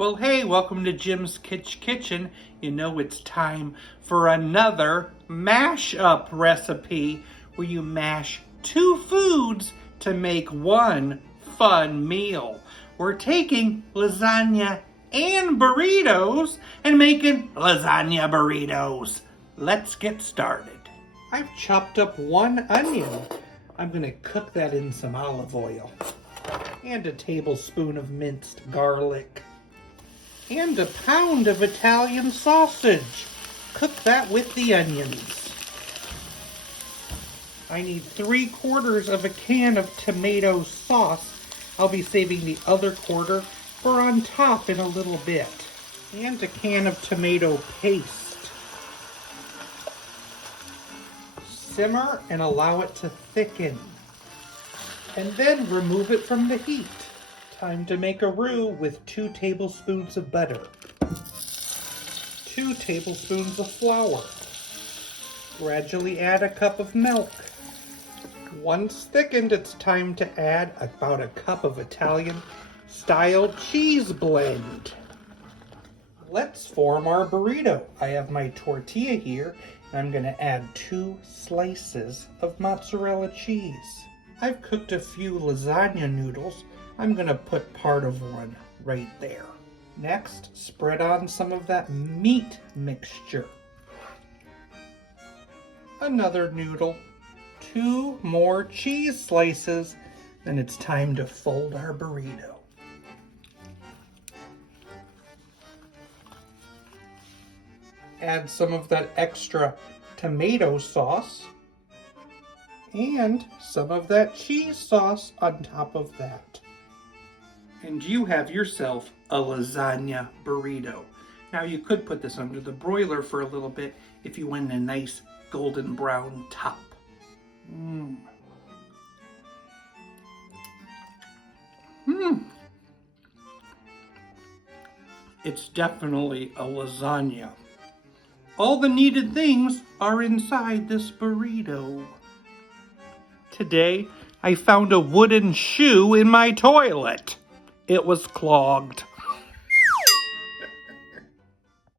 Well, hey, welcome to Jim's Kitchen. You know it's time for another mash-up recipe where you mash two foods to make one fun meal. We're taking lasagna and burritos and making lasagna burritos. Let's get started. I've chopped up one onion. I'm going to cook that in some olive oil. And a tablespoon of minced garlic. And a pound of Italian sausage. Cook that with the onions. I need 3/4 of a can of tomato sauce. I'll be saving the other quarter for on top in a little bit. And a can of tomato paste. Simmer and allow it to thicken. And then remove it from the heat. Time to make a roux with 2 tablespoons of butter, 2 tablespoons of flour. Gradually add a cup of milk. Once thickened, it's time to add about a cup of Italian-style cheese blend. Let's form our burrito. I have my tortilla here, and I'm going to add 2 slices of mozzarella cheese. I've cooked a few lasagna noodles. I'm going to put part of one right there. Next, spread on some of that meat mixture. Another noodle. 2 more cheese slices. Then it's time to fold our burrito. Add some of that extra tomato sauce. And some of that cheese sauce on top of that. And you have yourself a lasagna burrito. Now you could put this under the broiler for a little bit if you want a nice golden brown top. It's definitely a lasagna. All the needed things are inside this burrito. Today, I found a wooden shoe in my toilet. It was clogged.